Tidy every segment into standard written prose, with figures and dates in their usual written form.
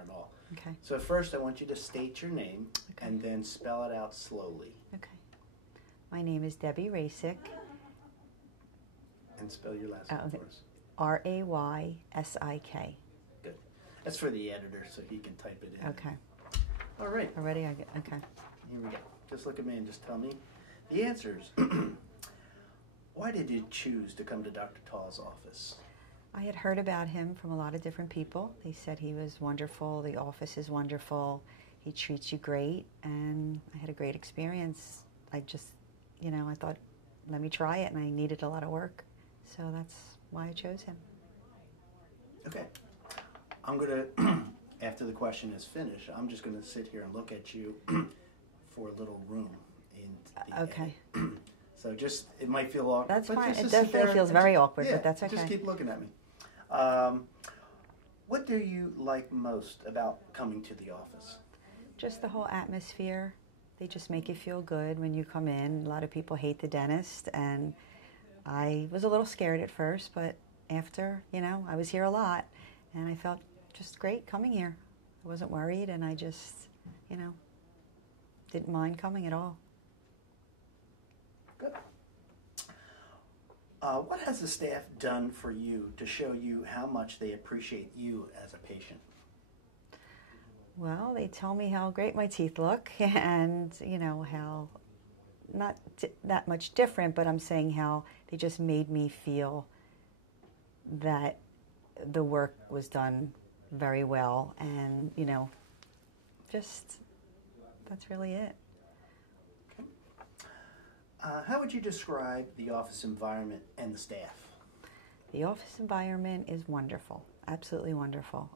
at all. Okay. So first I want you to state your name Okay. and then spell it out slowly. Okay. My name is Debbie Rasick. And spell your last name Okay. for us. Raysick. Good. That's for the editor so he can type it in. Okay. All right. Already okay. Here we go. Just look at me and just tell me the answers. Why did you choose to come to Dr. Tau's office? I had heard about him from a lot of different people. They said he was wonderful, the office is wonderful, he treats you great, and I had a great experience. I just, I thought, let me try it, and I needed a lot of work. So that's why I chose him. Okay. I'm going to, after the question is finished, I'm just going to sit here and look at you for a little room in the Okay. edit. So just, it might feel awkward. That's fine. Just It sit definitely there feels and very just, awkward, but that's okay. Just keep looking at me. What do you like most about coming to the office? Just the whole atmosphere. They just make you feel good when you come in. A lot of people hate the dentist, and I was a little scared at first, but after, I was here a lot, and I felt just great coming here. I wasn't worried, and I just, didn't mind coming at all. Good. What has the staff done for you to show you how much they appreciate you as a patient? Well, they tell me how great my teeth look, and, how not that much different, but I'm saying how they just made me feel that the work was done very well, and, just, that's really it. How would you describe the office environment and the staff? The office environment is wonderful, absolutely wonderful.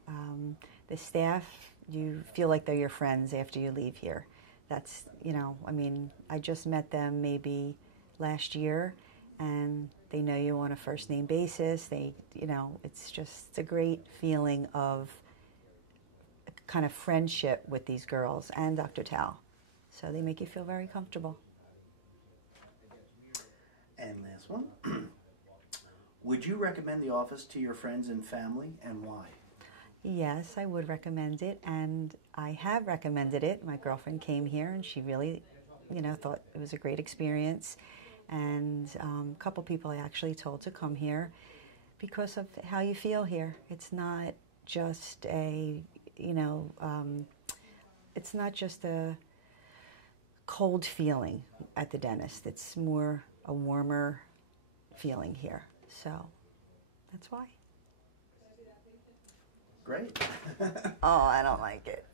The staff, you feel like they're your friends after you leave here. That's, I just met them maybe last year, and they know you on a first name basis. They, it's just a great feeling of kind of friendship with these girls and Dr. Tau. So they make you feel very comfortable. And last one. Would you recommend the office to your friends and family, and why? Yes, I would recommend it, and I have recommended it. My girlfriend came here, and she really, thought it was a great experience. And a couple people I actually told to come here because of how you feel here. It's not just it's not just a cold feeling at the dentist. It's more a warmer feeling here. So that's why. Great. Oh, I don't like it.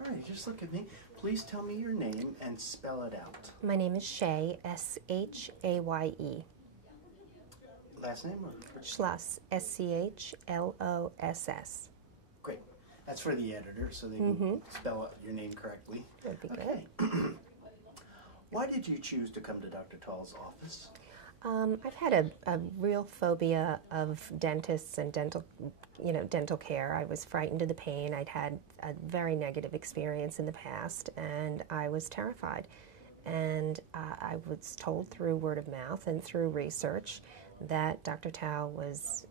All right, just look at me. Please tell me your name and spell it out. My name is Shay, S-H-A-Y-E. Last name? Schloss, S-C-H-L-O-S-S. Great. That's for the editor, so they can spell out your name correctly. That'd be okay. Why did you choose to come to Dr. Tau's office? I've had a real phobia of dentists and dental care. I was frightened of the pain. I'd had a very negative experience in the past, and I was terrified. And I was told through word of mouth and through research that Dr. Tau was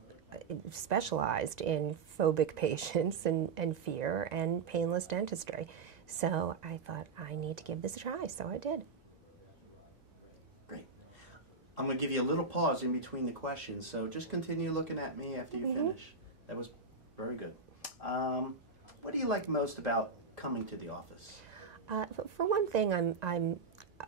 specialized in phobic patients and fear and painless dentistry. So I thought, I need to give this a try, so I did. Great. I'm going to give you a little pause in between the questions, so just continue looking at me after you finish. That was very good. What do you like most about coming to the office? For one thing, I'm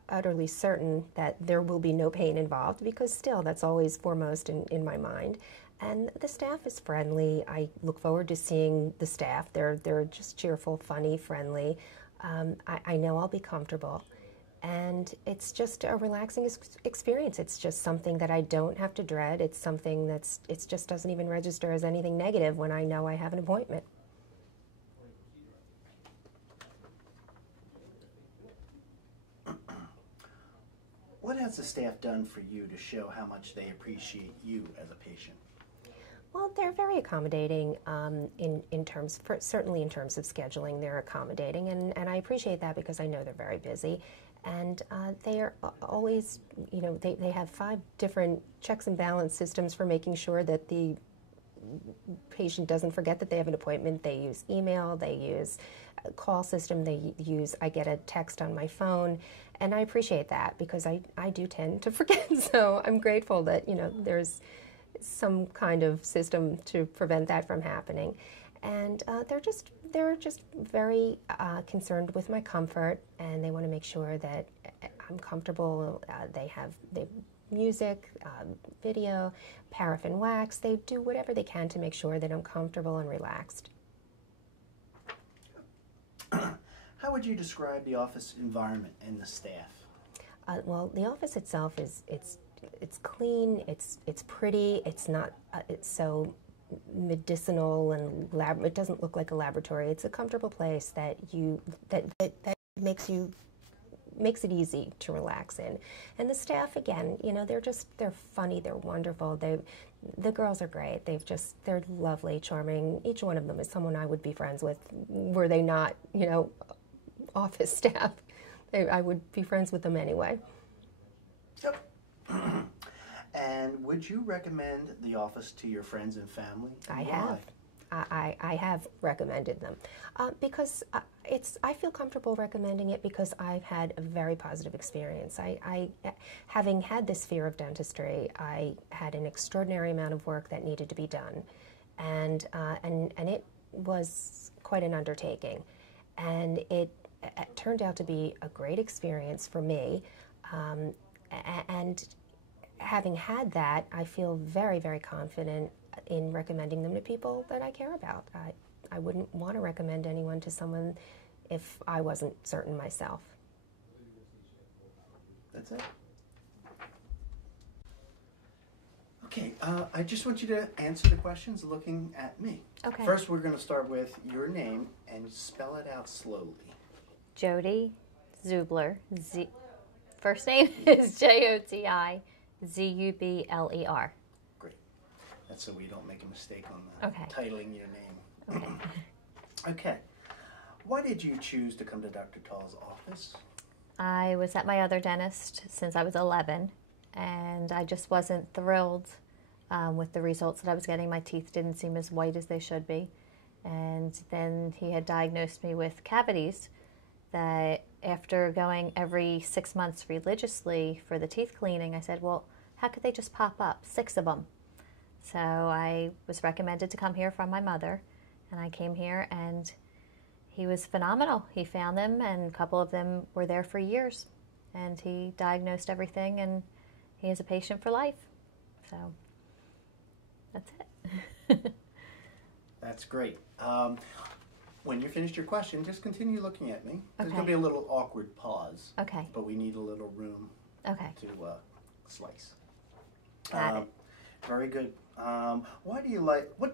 utterly certain that there will be no pain involved, because still that's always foremost in my mind. And the staff is friendly. I look forward to seeing the staff. They're just cheerful, funny, friendly. I know I'll be comfortable. And it's just a relaxing experience. It's just something that I don't have to dread. It's something it just doesn't even register as anything negative when I know I have an appointment. What has the staff done for you to show how much they appreciate you as a patient? Well, they're very accommodating certainly in terms of scheduling. They're accommodating, and I appreciate that because I know they're very busy. And they are always, they have 5 different checks and balance systems for making sure that the patient doesn't forget that they have an appointment. They use email, they use a call system, I get a text on my phone, and I appreciate that because I do tend to forget. So I'm grateful that, there's some kind of system to prevent that from happening. And they're just very concerned with my comfort, and they want to make sure that I'm comfortable. They have music, video, paraffin wax. They do whatever they can to make sure that I'm comfortable and relaxed. How would you describe the office environment and the staff? Well, the office itself it's clean. It's pretty. It's not it's so medicinal and it doesn't look like a laboratory. It's a comfortable place that makes it easy to relax in. And the staff, again, they're funny, they're wonderful. The girls are great. They're lovely, charming. Each one of them is someone I would be friends with were they not, office staff. I would be friends with them anyway. Yep. And would you recommend the office to your friends and family? I have. I have recommended them because I feel comfortable recommending it because I've had a very positive experience. Having had this fear of dentistry, I had an extraordinary amount of work that needed to be done, and it was quite an undertaking, and it turned out to be a great experience for me, and having had that, I feel very, very confident in recommending them to people that I care about. I wouldn't want to recommend anyone to someone if I wasn't certain myself. That's it. Okay, I just want you to answer the questions looking at me. Okay. First, we're going to start with your name and spell it out slowly. Jody Zubler. First name is Jotizubler. Great. That's so we don't make a mistake on Okay. titling your name. Okay. Okay. Why did you choose to come to Dr. Tau's office? I was at my other dentist since I was 11, and I just wasn't thrilled with the results that I was getting. My teeth didn't seem as white as they should be. And then he had diagnosed me with cavities that after going every 6 months religiously for the teeth cleaning, I said, well, how could they just pop up? 6 of them. So I was recommended to come here from my mother, and I came here, and he was phenomenal. He found them, and a couple of them were there for years, and he diagnosed everything, and he is a patient for life. So that's it. That's great. When you finished your question, just continue looking at me. There's Okay. going to be a little awkward pause. Okay. But we need a little room Okay. to slice. Got it. Very good. What do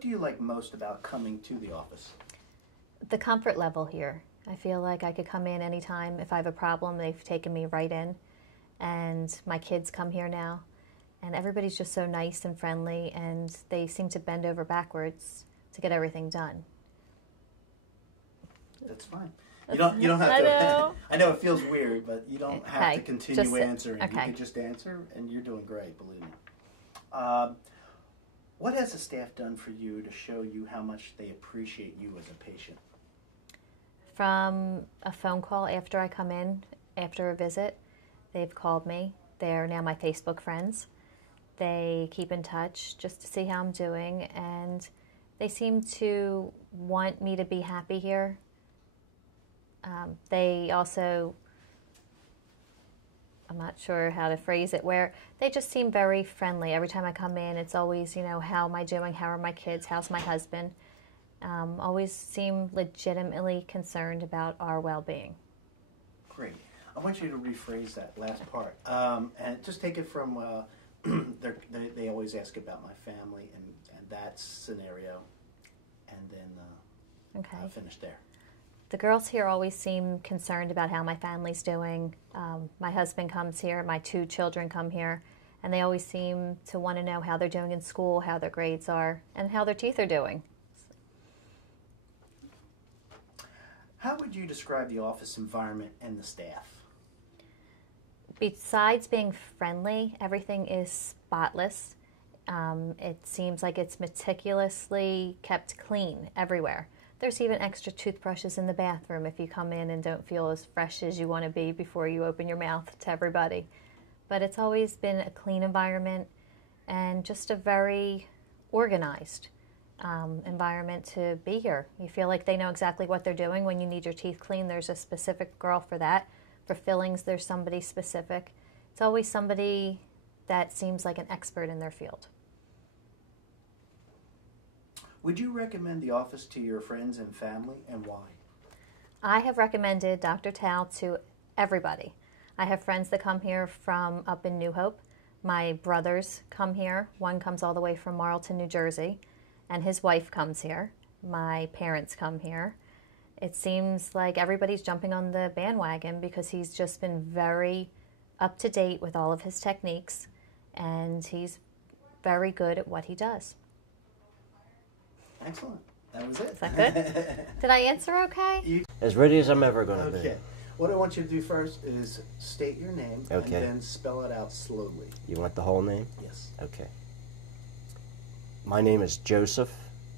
you like most about coming to the office? The comfort level here. I feel like I could come in anytime. If I have a problem, they've taken me right in. And my kids come here now. And everybody's just so nice and friendly, and they seem to bend over backwards to get everything done. That's fine. You don't have I to. know. I know it feels weird, but you don't have Okay, to continue just answering. okay. You can just answer, and you're doing great. Believe me. What has the staff done for you to show you how much they appreciate you as a patient? From a phone call after I come in, after a visit, they've called me. They're now my Facebook friends. They keep in touch just to see how I'm doing, and they seem to want me to be happy here. They also, I'm not sure how to phrase it, where they just seem very friendly. Every time I come in, it's always, how am I doing? How are my kids? How's my husband? Always seem legitimately concerned about our well-being. Great. I want you to rephrase that last part, and just take it from. They always ask about my family and that scenario, and then finish there. The girls here always seem concerned about how my family's doing. My husband comes here, my 2 children come here, and they always seem to want to know how they're doing in school, how their grades are, and how their teeth are doing. How would you describe the office environment and the staff? Besides being friendly, everything is spotless. It seems like it's meticulously kept clean everywhere. There's even extra toothbrushes in the bathroom if you come in and don't feel as fresh as you want to be before you open your mouth to everybody. But it's always been a clean environment and just a very organized environment to be here. You feel like they know exactly what they're doing. When you need your teeth cleaned, there's a specific girl for that. For fillings, there's somebody specific. It's always somebody that seems like an expert in their field. Would you recommend the office to your friends and family, and why? I have recommended Dr. Tau to everybody. I have friends that come here from up in New Hope. My brothers come here. One comes all the way from Marlton, New Jersey, and his wife comes here. My parents come here. It seems like everybody's jumping on the bandwagon because he's just been very up to date with all of his techniques, and he's very good at what he does. Excellent. That was it. Is that good? Did I answer okay? As ready as I'm ever going to be. Okay. What I want you to do first is state your name and then spell it out slowly. You want the whole name? Yes. Okay. My name is Joseph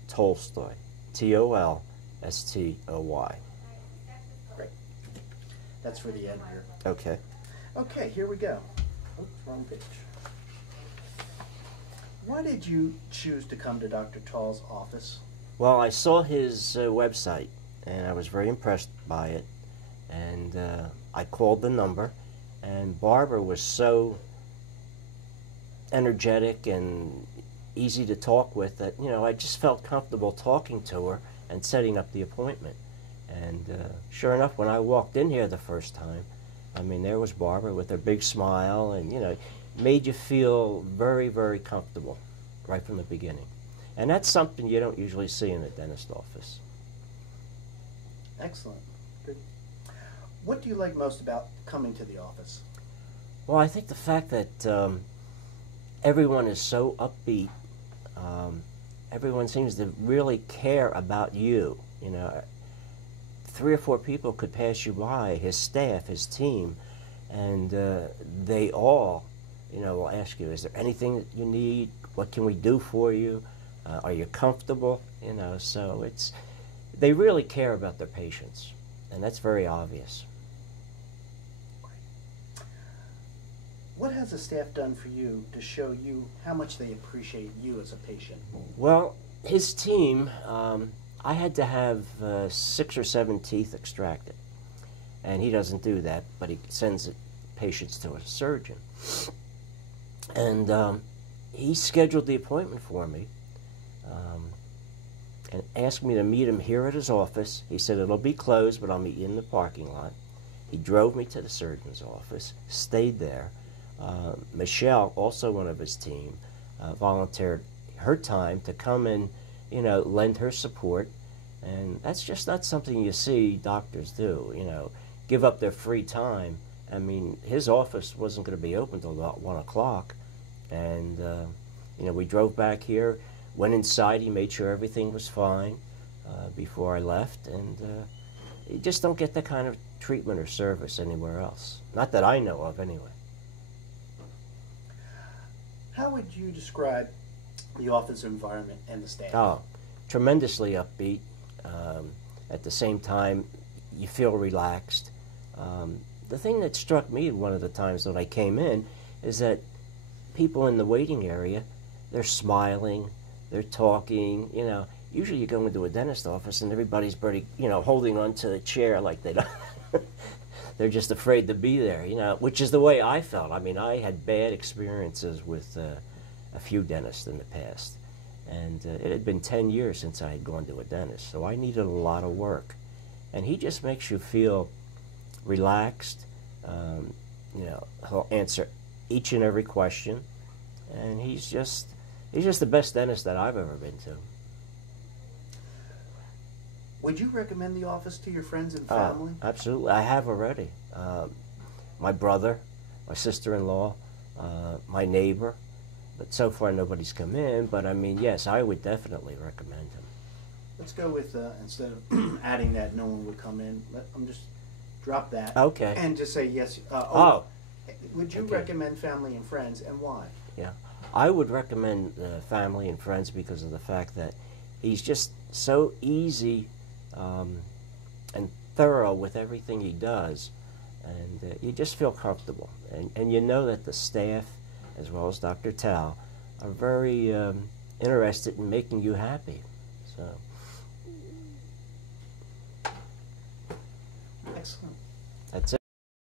Tolstoy. Tolstoy. Great. That's for the editor. Okay. Okay, here we go. Oops, wrong page. Why did you choose to come to Dr. Tau's office? Well, I saw his website, and I was very impressed by it. And I called the number, and Barbara was so energetic and easy to talk with that, you know, I just felt comfortable talking to her and setting up the appointment. And sure enough, when I walked in here the first time, I mean, there was Barbara with her big smile, and, you know, made you feel very, very comfortable right from the beginning. And that's something you don't usually see in a dentist office. Excellent. Good. What do you like most about coming to the office? Well, I think the fact that everyone is so upbeat. Everyone seems to really care about you. You know, 3 or 4 people could pass you by, his staff, his team, and they all, you know, will ask you, is there anything that you need? What can we do for you? Are you comfortable? You know, so they really care about their patients, and that's very obvious. What has the staff done for you to show you how much they appreciate you as a patient? Well, his team, I had to have 6 or 7 teeth extracted, and he doesn't do that, but he sends patients to a surgeon. And he scheduled the appointment for me and asked me to meet him here at his office. He said, it'll be closed, but I'll meet you in the parking lot. He drove me to the surgeon's office, stayed there. Michelle, also one of his team, volunteered her time to come and, you know, lend her support. And that's just not something you see doctors do, you know, give up their free time. I mean, his office wasn't going to be open until about 1 o'clock. And, you know, we drove back here, went inside, he made sure everything was fine before I left. And you just don't get that kind of treatment or service anywhere else. Not that I know of, anyway. How would you describe the office environment and the staff? Oh, tremendously upbeat. At the same time, you feel relaxed. The thing that struck me one of the times that I came in is that people in the waiting area, they're smiling, they're talking, you know. Usually you go into a dentist office and everybody's pretty, you know, holding onto the chair like they don't. They're just afraid to be there, you know, which is the way I felt. I mean, I had bad experiences with a few dentists in the past. And it had been 10 years since I had gone to a dentist, so I needed a lot of work. And he just makes you feel relaxed. You know, he'll answer each and every question. And he's just the best dentist that I've ever been to. Would you recommend the office to your friends and family? Absolutely. I have already. My brother, my sister-in-law, my neighbor. But so far nobody's come in. But I mean, yes, I would definitely recommend him. Let's go with, instead of adding that no one would come in, I'm just drop that. Okay. And just say yes. Oh. Would you recommend family and friends, and why? Yeah. I would recommend family and friends because of the fact that he's just so easy and thorough with everything he does, and you just feel comfortable. And you know that the staff, as well as Dr. Tau, are very interested in making you happy. So. Excellent.